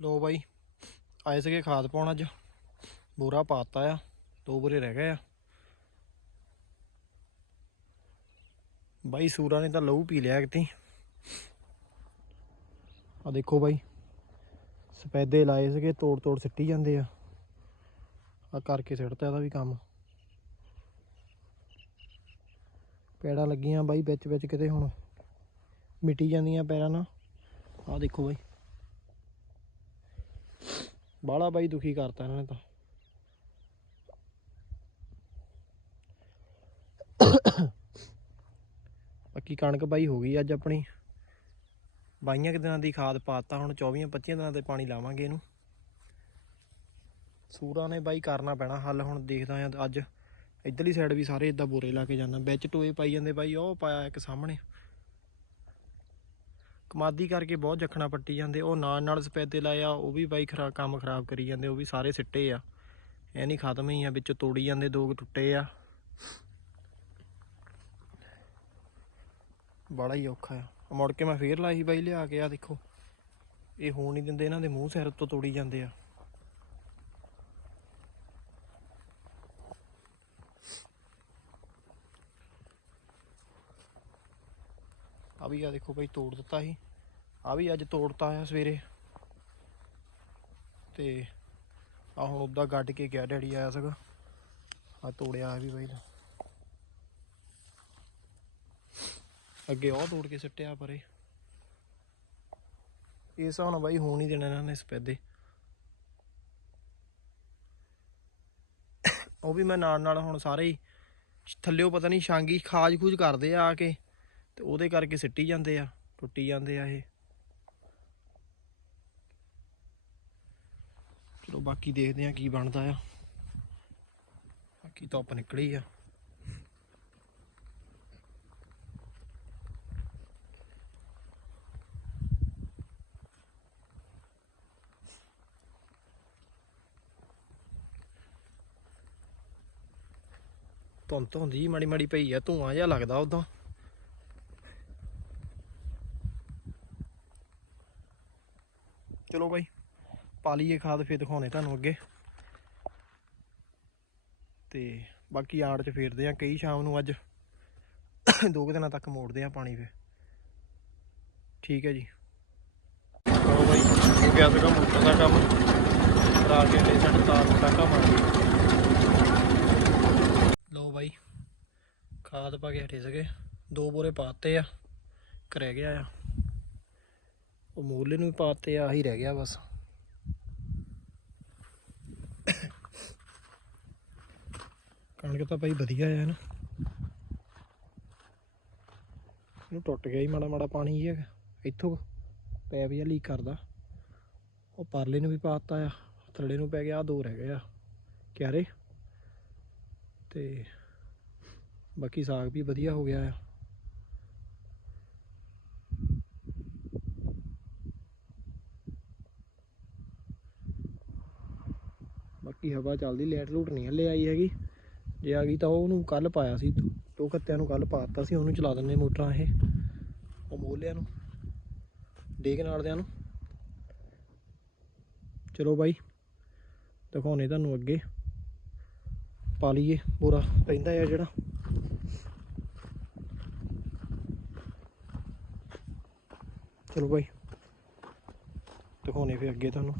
ਲੋ ਬਾਈ, ਆਏ ਸੀਗੇ ਖਾਦ ਪਾਉਣ ਅੱਜ। ਬੋਰਾ ਪਾਤਾ ਆ, ਦੋ ਬੋਰੇ ਰਹਿ ਗਏ ਆ। ਬਾਈ, ਸੂਰਾ ਨੇ ਤਾਂ ਲਹੂ ਪੀ ਲਿਆ ਕਿਤੇ। ਆ ਦੇਖੋ ਬਾਈ, ਸਪੈਦੇ ਲਾਏ ਸੀਗੇ ਤੋੜ ਤੋੜ ਸਿੱਟੀ ਜਾਂਦੇ ਆ। ਆ ਕਰਕੇ ਸਿੱਟਤਾ ਇਹਦਾ ਵੀ ਕੰਮ। ਪੈੜਾਂ ਲੱਗੀਆਂ ਬਾਈ ਵਿੱਚ ਵਿੱਚ ਕਿਤੇ ਹੁਣ। ਮਿਟੀ ਜਾਂਦੀਆਂ ਪੈਰਾਂ ਨਾਲ। ਆ ਦੇਖੋ ਬਾਈ। ਬਾਲਾ ਬਾਈ ਦੁਖੀ ਕਰਤਾ ਇਹਨਾਂ ਨੇ ਤਾਂ। ਬਾਕੀ ਕਣਕ ਬਾਈ ਹੋ ਗਈ ਅੱਜ ਆਪਣੀ। ਬਾਈਆਂ ਕਿ ਦਿਨਾਂ ਦੀ ਖਾਦ ਪਾਤਾ, ਹੁਣ 24 25 ਦਿਨਾਂ ਤੇ ਪਾਣੀ ਲਾਵਾਂਗੇ ਇਹਨੂੰ। ਸੂਰਾਂ ਨੇ ਬਾਈ ਕਰਨਾ ਪੈਣਾ ਹੱਲ, ਹੁਣ ਦੇਖਦਾ ਆ ਅੱਜ। ਇਧਰਲੀ ਸਾਈਡ ਵੀ ਸਾਰੇ ਇਦਾਂ ਬੋਰੇ ਲਾ ਕੇ ਜਾਣਾ ਵਿੱਚ ਟੋਏ ਪਾਈ ਜਾਂਦੇ ਬਾਈ, ਉਹ ਪਾਇਆ ਇੱਕ ਸਾਹਮਣੇ। ਕਮਾਦੀ ਕਰਕੇ ਬਹੁਤ ਜਖਣਾ ਪੱਟੀ ਜਾਂਦੇ, ਉਹ ਨਾਲ ਨਾਲ ਸਪੈਦੇ ਲਾਇਆ, ਉਹ ਵੀ ਬਾਈ ਖਰਾ, ਕੰਮ ਖਰਾਬ ਕਰੀ ਜਾਂਦੇ, ਉਹ ਵੀ ਸਾਰੇ ਸਿੱਟੇ ਆ। ਇਹ ਨਹੀਂ ਖਤਮ ਹੀ ਆ, ਵਿੱਚ ਤੋੜੀ ਜਾਂਦੇ, ਦੋ ਟੁੱਟੇ ਆ। ਬੜਾ ਹੀ ਔਖਾ ਆ। ਮੁੜ ਕੇ ਮੈਂ ਫੇਰ ਲਾਈ ਬਾਈ ਲਿਆ ਕੇ ਆ ਦੇਖੋ। ਇਹ ਹੋਣ ਨਹੀਂ ਦਿੰਦੇ, ਇਹਨਾਂ ਦੇ ਮੂੰਹ ਸਿਰ ਤੋਂ ਤੋੜੀ ਜਾਂਦੇ ਆ। ਵੀ ਆ ਦੇਖੋ ਬਾਈ ਤੋੜ ਦਿੱਤਾ ਸੀ। ਆ ਵੀ ਅੱਜ ਤੋੜਤਾ ਆ ਸਵੇਰੇ। ਤੇ ਆ ਹੁਣ ਉਦਾਂ ਗੱਡ ਕੇ ਗਿਆ ਡੈਡੀ ਆਇਆ ਸੀਗਾ। ਆ ਤੋੜਿਆ ਇਹ ਵੀ ਬਾਈ ਅੱਗੇ ਉਹ ਤੋੜ ਕੇ ਸਿੱਟਿਆ ਪਰੇ। ਇਸ ਹੁਣ ਬਾਈ ਹੋਣ ਹੀ ਦੇਣਾ ਇਹਨਾਂ ਨੇ ਸਪੈਦੇ ਉਹ ਵੀ ਮੈਂ ਨਾਲ ਨਾਲ ਹੁਣ ਸਾਰੇ ਹੀ ਥੱਲਿਓ ਪਤਾ ਨਹੀਂ ਛਾਂਗੀ ਖਾਜ ਖੂਜ ਕਰਦੇ ਆ ਆ ਕੇ। ਤੇ ਉਹਦੇ ਕਰਕੇ ਸਿੱਟੀ ਜਾਂਦੇ ਆ, ਟੁੱਟੀ ਜਾਂਦੇ ਆ ਇਹ। ਚਲੋ ਬਾਕੀ ਦੇਖਦੇ ਆ ਕੀ ਬਣਦਾ ਆ। ਬਾਕੀ ਧੁੱਪ ਨਿਕਲੀ ਆ। ਧੁੰਦ ਧੁੰਦ ਜੀ ਮਾੜੀ ਮਾੜੀ ਪਈ ਆ, ਧੂਆਂ ਜਿਹਾ ਲੱਗਦਾ ਉਦਾਂ। ਚਲੋ ਬਾਈ, ਪਾ ਲਈਏ ਖਾਦ ਫੇਰ ਦਿਖਾਉਣੇ ਤੁਹਾਨੂੰ ਅੱਗੇ। ਤੇ ਬਾਕੀ ਆੜ ਚ ਫੇਰਦੇ ਆ, ਕਈ ਸ਼ਾਮ ਨੂੰ ਅੱਜ ਦੋ ਕੁ ਦਿਨਾਂ ਤੱਕ ਮੋੜਦੇ ਆ ਪਾਣੀ ਫੇ ਠੀਕ ਹੈ ਜੀ। ਚਲੋ ਬਾਈ, ਹੋ ਗਿਆ ਸੀਗਾ ਮੋਟਰ ਦਾ ਕੰਮ। ਰਾਤ ਦੇ ਲਈ ਸਾਡੇ ਤਾਰ ਟਾਕਾ ਮਾਰ ਗਈ ਲਓ ਬਾਈ, ਖਾਦ ਪਾ ਕੇ ਹਟੇ ਸੀਗੇ। ਦੋ ਬੋਰੇ ਪਾਤੇ ਆ ਇੱਕ ਗਿਆ ਆ। ਉਹ ਮੂਲੇ ਨੂੰ ਵੀ ਪਾਤੇ ਆ ਆਹੀ ਰਹਿ ਗਿਆ ਬਸ। ਕਣਕ ਤਾਂ ਭਾਈ ਵਧੀਆ ਆ ਨਾ। ਇਹਨੂੰ ਟੁੱਟ ਗਿਆ ਹੀ ਮਾੜਾ ਮਾੜਾ ਪਾਣੀ ਹੀ ਹੈਗਾ। ਇੱਥੋਂ ਪੈਪ ਜਿਹਾ ਲੀਕ ਕਰਦਾ। ਉਹ ਪਰਲੇ ਨੂੰ ਵੀ ਪਾਤਾ ਆ, ਥੱਲੇ ਨੂੰ ਪੈ ਗਿਆ ਆ ਦੋ ਰਹਿ ਗਏ ਆ ਕਿਆਰੇ। ਤੇ ਬਾਕੀ ਸਾਗ ਵੀ ਵਧੀਆ ਹੋ ਗਿਆ ਆ। ਬਾਕੀ ਹਵਾ ਚੱਲਦੀ ਲੈਟ ਲੂਟ ਨਹੀਂ ਹਲੇ ਆਈ ਹੈਗੀ। ਜੇ ਆ ਗਈ ਤਾਂ ਉਹਨੂੰ ਕੱਲ ਪਾਇਆ ਸੀ, ਦੋ ਕੱਤਿਆਂ ਨੂੰ ਕੱਲ ਪਾਤਾ ਸੀ, ਉਹਨੂੰ ਚਲਾ ਦਿੰਦੇ ਮੋਟਰਾਂ ਇਹ, ਉਹ ਮੋਲਿਆਂ ਨੂੰ ਡੇਕ ਨਾਲ ਦਿਆਂ ਨੂੰ। ਚਲੋ ਬਾਈ ਦਿਖਾਉਣੇ ਤੁਹਾਨੂੰ ਅੱਗੇ। ਪਾ ਲਈਏ ਪੂਰਾ, ਪੈਂਦਾ ਆ ਜਿਹੜਾ। ਚਲੋ ਬਾਈ ਦਿਖਾਉਣੇ ਫਿਰ ਅੱਗੇ ਤੁਹਾਨੂੰ।